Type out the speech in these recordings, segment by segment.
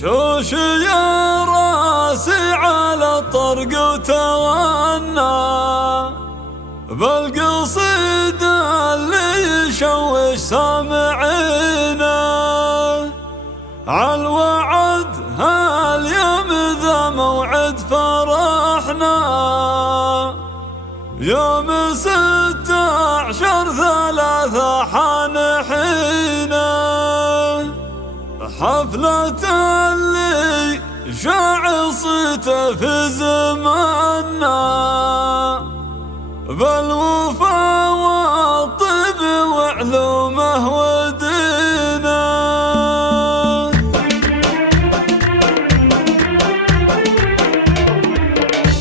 شوش يا راسي على الطرق وتوانى بالقصيد اللي يشوش سامعينا عالوعد هاليوم ذا موعد فرحنا يوم 16/3 حانحينا حفلة اللي شاع صيته في زماننا بالوفا والطب وعلومه ودينا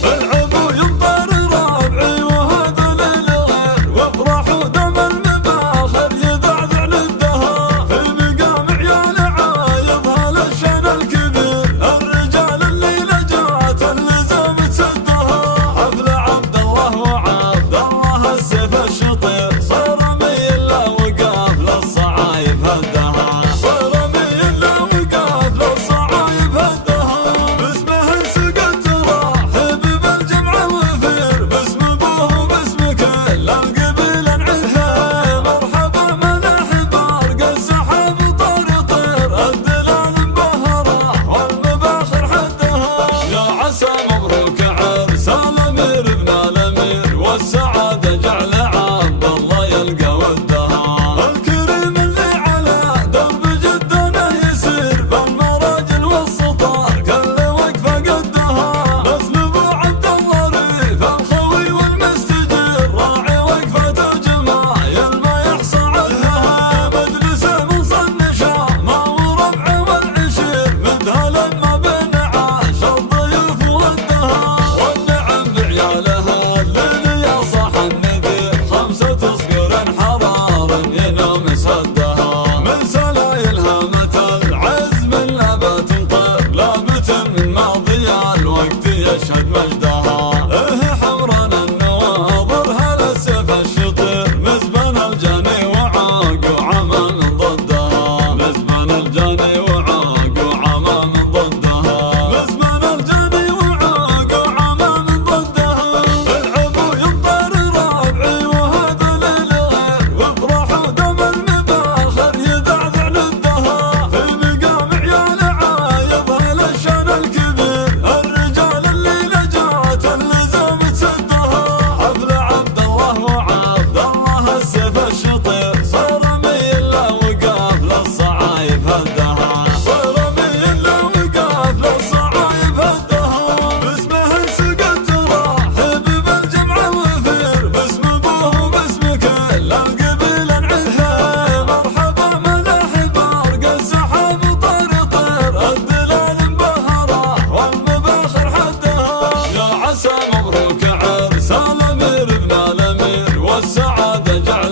العبوا يمطر ربعي وهذا للغير وافرحوا دم المباخر يذعذع للدهر في المقام عيال عايضها للشان الكبير الرجال اللي لجات اللزام تسدها حفل عبد الله وعبد الله السيف الشطير صار ميل له وقاف للصعايب هدها صار ميل له وقاف للصعايب هدها باسمه انسقت راحب بالجمعة وفير باسم ابوه وباسم كل القبيل انعها مرحبا ملاح بارق السحاب طير طير الدلال مبهره والمباخر حدها يا عسى مبروك عرس الامير ابن الامير والسعاده جعل عبد الله يلقى ودها الكريم اللي على درب جدنا يسير بالمراجل والسطار كل وقفه قدها نسل ابو عبد الله ريف الخوي والمستجير راعي وقفه الجمايل ما يحصى عنها مجلسه من صن شامه وربعه والعشير مدها لما بين عاشر ضيوف ودها والنعم بعيالها الليل يا صاح النذير 5 صقر حرار ينام سدها من سلايلها متى العزم لابت طير لابت من ماضي الوقت يشهد مجدها حمران النواظر هل السيف الشطير مزبن الجاني وعاق وعمى من ضدها مزبن الجاني وعاق وعمى من ضدها مزبن الجاني وعاق وعمى من ضدها العبوا يمطر ربعي وهذا للغير وافرحوا دم المباخر يذعذع للدهر في المقام عيال عايضها للشان الكبير الرجال اللي لجات اللزام تسدها حفل عبد الله وعبد الله السيف الشطير صار ميل له وقاف للصعايب هدها صار ميل له وقاف للصعايب هدها باسمه انسقت راحب بالجمعة وفير باسم ابوه وباسم كل القبيل انعها مرحبا ملاح بارق السحاب طير طير الدلال مبهره والمباخر حدها يا عسى مبروك عرس الامير ابن الامير والسعاده جعل